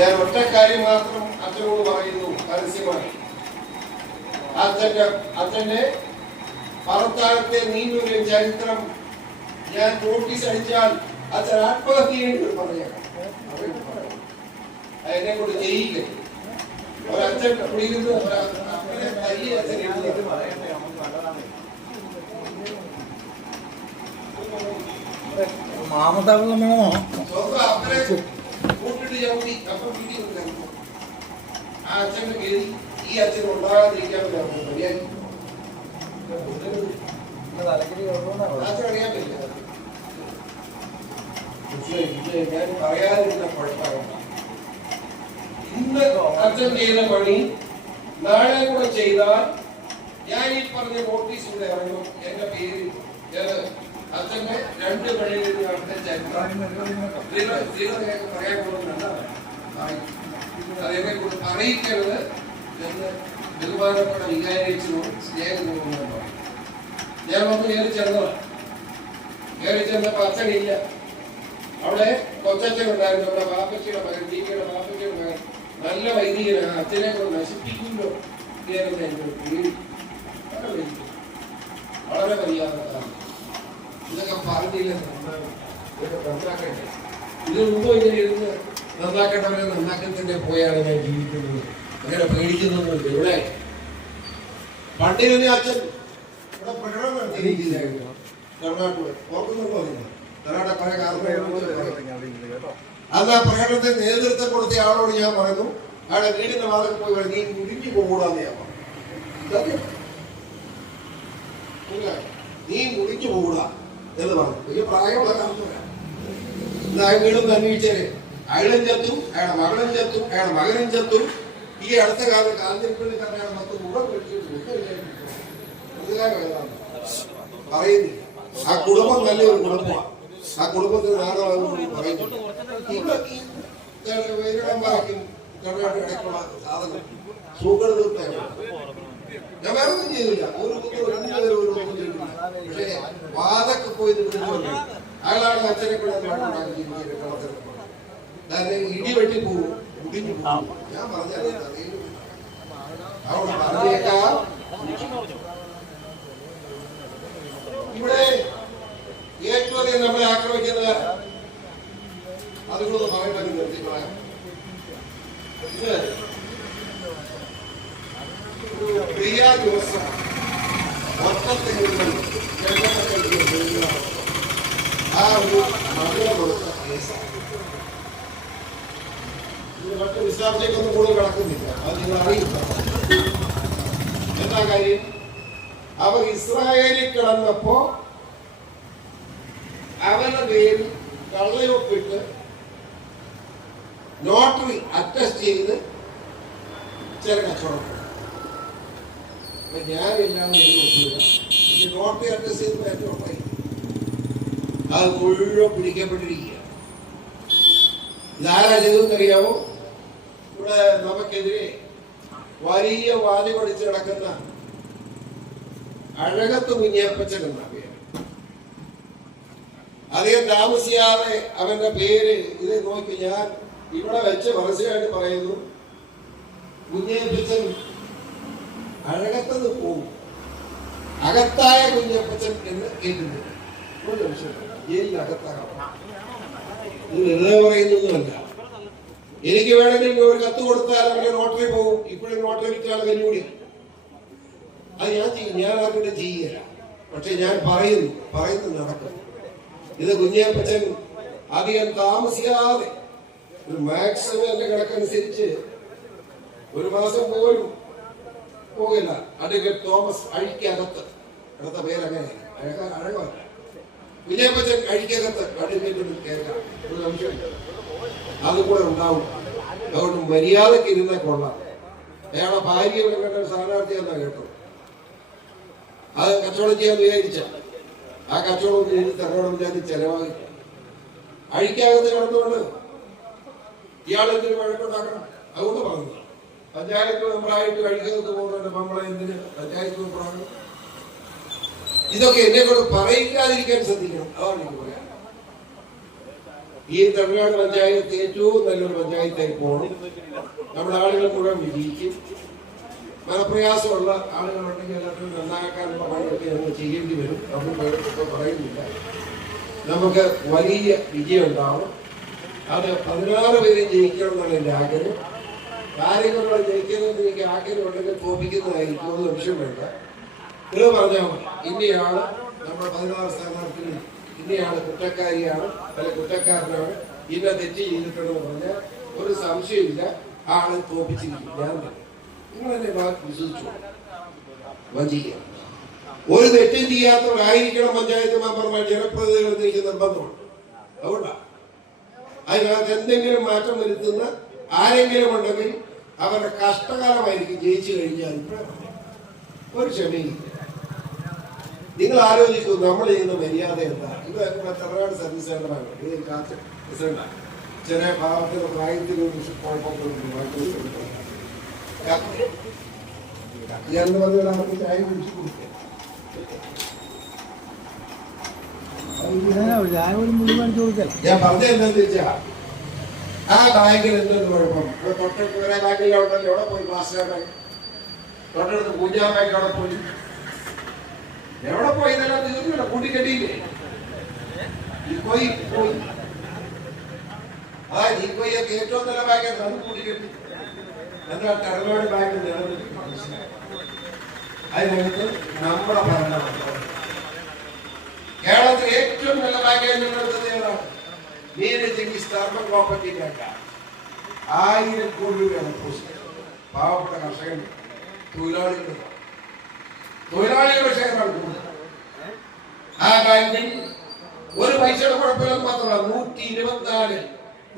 ഞാൻ ഒറ്റ കാര്യം മാത്രം അച്ഛനോട് പറയുന്നു പരസ്യമായി. അച്ഛന്റെ ഭർത്താവത്തെ നീണ്ടൊരു ചരിത്രം ഞാൻ നോട്ടീസ് അടിച്ചാൽ അച്ഛൻ ആത്മഹത്യ പറയാം. അതിനെ കൊണ്ട് ചെയ്യില്ല. ഒരച്ഛൻ കുടിയിരുന്ന് തല്ലി അച്ഛൻ എഴുതുന്നത് കൂട്ടിട്ട് ചവിട്ടി അപ്പം വീട്ടിൽ ആ അച്ഛന്റെ കയറി ഈ അച്ഛൻ ഉണ്ടാകാതിരിക്കാൻ അച്ഛൻ അറിയാൻ പറ്റില്ല. ഞാൻ പറയാതിരുന്ന കുഴപ്പമാണ്. ഇന്ന് അച്ഛൻ ചെയ്ത പണി നാളെ കൂടെ ചെയ്താൽ ഞാൻ ഈ പറഞ്ഞ നോട്ടീസ് കൂടെ ഇറങ്ങും. എന്റെ പേര് അച്ഛന്റെ 2 പണിയിൽ നടന്ന ചരിത്രം പറയാൻ പോകുന്നുണ്ട്. അതിനെ കുറിച്ച് അറിയിക്കരുത് എന്ന് ബഹുമാനപ്പെട്ട വികാരിച്ചോട് സ്നേഹപൂർവ്വം ഞാൻ വന്ന് കയറി ചെന്നപ്പോ അച്ഛനില്ല. അവിടെ കൊച്ചച്ഛനുണ്ടായിരുന്നു. നമ്മുടെ പാപ്പച്ചിയുടെ മകൻ, ടിവിയുടെ പാപ്പച്ചിയുടെ മകൻ, നല്ല വൈദികനാണ്. അച്ഛനെ കൊണ്ട് നശിപ്പിക്കുമല്ലോ വളരെ മര്യാദ. ഇതൊക്കെ പറഞ്ഞില്ല നന്നാക്കട്ടെ. ഇത് മുമ്പ് ഇങ്ങനെ ഇരുന്ന് നന്നാക്കേണ്ടവരെ നന്നാക്കി തന്നെ പോയാണ് ഞാൻ ജീവിക്കുന്നത്. അങ്ങനെ പേടിക്കുന്നൊന്നുമില്ല. ഇവിടെ പണ്ടിരുന്ന അച്ഛൻ ഇവിടെ പ്രകടനം നടത്തിയിരിക്കുകയായിരുന്നു. കർണാടക ഓർക്കുന്നുണ്ടോ? കർണാടക പല അന്ന് ആ പ്രകടനത്തിന് നേതൃത്വം കൊടുത്ത ആളോട് ഞാൻ പറഞ്ഞു, അയാളെ വീടിന്റെ വാതിൽ പോയി നീ മുടിഞ്ഞു പോകൂടാന്ന് ഞാൻ പറഞ്ഞു. നീ മുടിഞ്ഞു പോകൂടാ എന്ന് പറഞ്ഞു. വലിയ പ്രായമുള്ള കാലത്ത് വീടും അന്വേഷിച്ചേരെ അയാളും ചത്തും, അയാളുടെ മകളും ചത്തും, അയാളുടെ മകനും ചത്തും. ഈ അടുത്ത കാലത്ത് കാഞ്ഞിരപ്പള്ളിക്കാരൻ അയാളെ 10 മുഖം കഴിച്ചിട്ട് പറയുന്നില്ല. ആ കുടുംബം നല്ലൊരു കുടുംബമാണ്. ആ കുടുംബത്തിന് നാളെ പറയുന്നുണ്ട്. സാധനം സൂക്കട് തീർത്തായി ഞാൻ വേറെ ഒന്നും ചെയ്തില്ല. പക്ഷേ വാതൊക്കെ പോയി അയാളാണ് അച്ഛനെ ഇടിവെട്ടി പോകും, മുടിഞ്ഞു പോകും. ഞാൻ പറഞ്ഞാൽ അവിടെ പറഞ്ഞേക്കാം. ഇവിടെ ഏറ്റവും അധികം നമ്മളെ ആക്രമിക്കുന്നത് അതുകൊണ്ടൊന്ന് പറയട്ടെ. നിർത്തിക്കളയാം. പ്രിയ ദിവസം മൊത്തത്തിൽ ആ ഒരു മകളെ കൊടുത്ത കേസാണ്. ഇത് മറ്റു വിശദാംശങ്ങൾക്കൊന്നും കൂടുതൽ കിടക്കുന്നില്ല. അത് നിങ്ങൾ അറിയില്ല. എന്താ കാര്യം? അവർ ഇസ്രായേലിൽ കിടന്നപ്പോ അവരുടെ പേരിൽ കള്ളയൊപ്പിട്ട് നോട്ടറി അറ്റസ്റ്റ് ചെയ്ത് ചില കച്ചവടം. ഞാനെല്ലാം നോട്ടറി അറ്റസ്റ്റ് ചെയ്ത് കച്ചവടമായി. അത് മുഴുവൻ പിടിക്കപ്പെട്ടിരിക്കുക. ഇതാരാ ചെയ്തെന്നറിയാമോ? ഇവിടെ നമുക്കെതിരെ വലിയ വാതി പഠിച്ച് കിടക്കുന്ന അഴകത്ത് കുഞ്ഞപ്പച്ചൻ എന്ന പേര്. അധികം താമസിയാതെ അവന്റെ പേര് ഇത് നോക്കി ഞാൻ ഇവിടെ വെച്ച് മനസ്സിലായിട്ട് പറയുന്നു. കുഞ്ഞപ്പച്ചൻ അഴകത്തുനിന്ന് പോകും. അകത്തായ കുഞ്ഞപ്പച്ചൻ എന്ന് കേട്ടിട്ടുണ്ട്. ജയിലിനകത്താകാം. ഇത് വെറുതെ പറയുന്നൊന്നുമല്ല. എനിക്ക് വേണമെങ്കിൽ ഒരു കത്ത് കൊടുത്താൽ അവരുടെ നോട്ടറി പോകും. ഇപ്പോഴും നോട്ടറി വിറ്റാണ് കഞ്ഞൂടി. അത് ഞാൻ ചെയ്യും. ഞാൻ ആർക്കും ചെയ്യില്ല. പക്ഷെ ഞാൻ പറയുന്നു നടക്കും. ഇത് കുഞ്ഞപ്പച്ചൻ അധികം താമസിയാതെ ഒരു മാക്സിമം എന്റെ കണക്കനുസരിച്ച് 1 മാസം പോലും പോകില്ല. അഡ്വക്കേറ്റ് തോമസ് അഴിക്കകത്ത്. അടുത്ത പേരങ്ങനെ അഴകമല്ല. കുഞ്ഞപ്പച്ചൻ അഴിക്കകത്ത് അഡ്വക്കേറ്റ് കേൾക്കാം. ഒരു സംശയമില്ല. അതുകൂടെ ഉണ്ടാവും. അതുകൊണ്ട് മര്യാദക്ക് ഇരുന്ന കൊള്ളാം. അയാളെ ഭാര്യ വെങ്കട്ടൻ സ്ഥാനാർത്ഥിയെന്നാ കേട്ടു. അത് കച്ചവടം ചെയ്യാൻ വിചാരിച്ച ആ കച്ചവടം ചെയ്ത് തകടമില്ലാതെ ചെലവാക്കി അഴിക്കകത്ത് കിടന്നുകൊണ്ട് ഇയാളെന്തിന് വഴക്കുണ്ടാക്കണം? അതുകൊണ്ട് പറഞ്ഞു പഞ്ചായത്ത് മെമ്പറായിട്ട് അഴിക്കകത്ത് പോകുന്നുണ്ട്. നമ്മളെ എന്തിന് പഞ്ചായത്ത് മെമ്പറാണ്? ഇതൊക്കെ എന്നെ കൊണ്ട് പറയിക്കാതിരിക്കാൻ ശ്രദ്ധിക്കണം. അതാണ് എനിക്ക് പറയാം. ഈ തമിഴ്നാട് പഞ്ചായത്ത് ഏറ്റവും നല്ലൊരു പഞ്ചായത്തായി പോകണം. നമ്മുടെ ആളുകൾ മുഴുവൻ വിജയിക്കും. മനപ്രയാസമുള്ള ആളുകളുണ്ടെങ്കിൽ എല്ലാത്തിനും നന്നാക്കാനുള്ള പണിയൊക്കെ ഞങ്ങൾ ചെയ്യേണ്ടി വരും. നമ്മൾ പറയുന്നില്ല. നമുക്ക് വലിയ വിജയം ഉണ്ടാവും. അത് 16 പേരും ജയിക്കണം എന്നാണ് എൻ്റെ ആഗ്രഹം. കാര്യങ്ങൾ ജയിക്കുന്നതിന് എനിക്ക് ആഗ്രഹം ഉണ്ടെങ്കിൽ തോപ്പിക്കുന്നതായിരിക്കും, ഒരു നിമിഷം വേണ്ട. നിങ്ങൾ പറഞ്ഞാൽ മതി, ഇന്നയാള് നമ്മുടെ 16 സ്ഥാനാർത്ഥികൾ ഇന്നയാള് കുറ്റക്കാരിയാണ്, അല്ല കുറ്റക്കാരനാണ്, ഇന്ന തെറ്റ് ചെയ്തിട്ടുണ്ടെന്ന് പറഞ്ഞാൽ ഒരു സംശയമില്ല, ആളെ തോപ്പിച്ചിരിക്കും. ഞാൻ നിങ്ങൾ എന്നെ വിശ്വസിച്ചു വഞ്ചിക്കുക. ഒരു തെറ്റും ചെയ്യാത്തവരായിരിക്കണം പഞ്ചായത്ത് മെമ്പർമാർ, ജനപ്രതിനിധികൾ എന്ന് എനിക്ക് നിർബന്ധമുണ്ട്. അതുകൊണ്ടാണ് അതിനകത്ത് എന്തെങ്കിലും മാറ്റം വരുത്തുന്ന ആരെങ്കിലും ഉണ്ടെങ്കിൽ അവരുടെ കഷ്ടകാലമായിരിക്കും ജയിച്ചു കഴിഞ്ഞാൽ. ഒരു ക്ഷമയില്ല. നിങ്ങൾ ആലോചിക്കൂ, നമ്മൾ ചെയ്യുന്ന മര്യാദ എന്താ? ഇത് തമിഴ്നാട് സർവീസ് സെന്ററാണ്, ഇത് കാറ്റ് പ്രസിഡന്റാണ്. ചെറിയ ഭാഗത്തിന് പ്രായത്തിൽ അവർക്ക് ചായ കുടിച്ചു കൊടുക്കുക. ഞാൻ പറഞ്ഞ എന്താന്ന് വെച്ചാ, ആ ബാങ്കിൽ എന്തൊരു കുഴപ്പം? തൊട്ടടുത്ത് കുറെ ബാങ്കിലുണ്ടല്ലോ, എവിടെ പോയി മാസ്റ്റർ ബാങ്ക്, തൊട്ടടുത്ത് പൂജാ ബാങ്ക് അവിടെ പോയി, എവിടെ പോയി? ഇതെല്ലാം തീർന്നില്ല, കൂട്ടിക്കെട്ടിയില്ലേ? പോയി പോയി അതായത് ഈ കൊയ്യൊക്കെ ഏറ്റവും നല്ല ബാങ്ക് അത് കൂട്ടിക്കെട്ടി. എന്നാൽ തമിഴ്നാട് ബാങ്ക് നിലനിൽക്കും. അതിനകത്ത് നമ്മുടെ ഭരണം, കേരളത്തിൽ ഏറ്റവും നല്ല ബാങ്ക് നിലനിർത്തുന്നത് ഏതാണ്? നീരജ് സ്ഥാപന പ്രോപ്പർട്ടി ബാങ്കാണ്. 1000 കോടി രൂപയാണ് പാവപ്പെട്ട കർഷകൻ തൊഴിലാളികളുടെ ഷെയറാണ് കൂടുതൽ. ആ ബാങ്കിൽ ഒരു പൈസയുടെ കുഴപ്പമില്ലെന്ന് മാത്രമല്ല, 124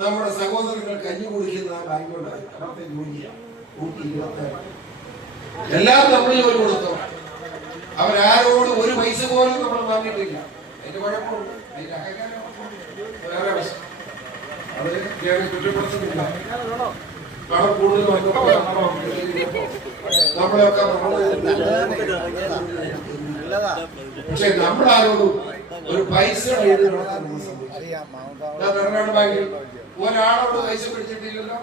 നമ്മുടെ സഹോദരങ്ങൾ കഞ്ഞി കുടിക്കുന്ന ആ ബാങ്കുണ്ടായി. അവിടുത്തെ ജോലിയാണ് 124. എല്ലാം നമ്മൾ ജോലി കൊടുത്തോ. അവരാരോട് ഒരു പൈസ പോലും നമ്മൾ വാങ്ങിയിട്ടില്ല. അതിന്റെ കുഴപ്പമുണ്ട്, അതിന്റെ അഹങ്കാരം വേറെ വശം. അത് ഞാൻ കുറ്റപ്പെടുത്തുന്നില്ല. പണം കൂടുതൽ നമ്മളെയൊക്കെ പക്ഷെ നമ്മളാരോടും ഒരു പൈസ തമിഴ്നാട് ബാങ്കിൽ ഒരാളോട് പൈസ പിടിച്ചിട്ടില്ലല്ലോ.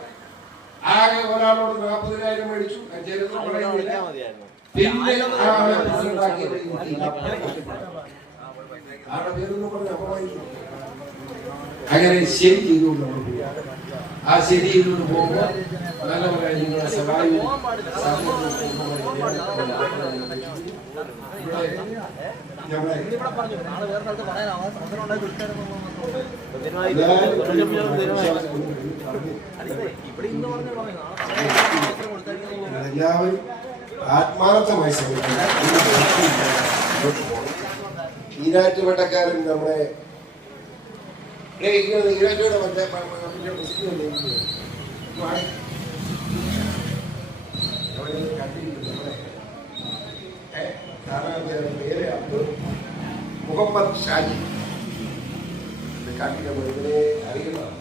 ആകെ ഒരാളോട് 40,000 മേടിച്ചു. ചരിത്രം പറയുന്നില്ല. പിന്നെ ആളെ പ്രസിഡന്റാക്കിയത് ആളുടെ പേരൊന്നും പറഞ്ഞ് അപമാനിക്കും. അങ്ങനെ ശരി ചെയ്തുകൊണ്ട് നമ്മൾ പോകും. ആ ശരി ചെയ്തുകൊണ്ട് പോകുമ്പോൾ നല്ല നിങ്ങളെ സഹായം എല്ലാവരും ആത്മാർത്ഥമായി ശ്രമിക്കുക. ഈരാറ്റുപേട്ടക്കാരൻ നമ്മുടെ ഈരാറ്റുപേട്ട പേര് മുഹമ്മദ് ഷാജി കാട്ടിലെ അറിയണം.